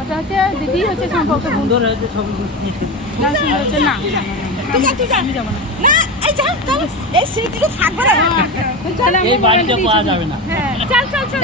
ওটা হচ্ছে দিদি হচ্ছে সম্পর্ক সুন্দর হয়েছে ছবি না সুন্দর হচ্ছে না আমি যাবো না না এই চল চল এই সিটটা থাকবে না এই বাড়িতে পাওয়া যাবে না চল চল চল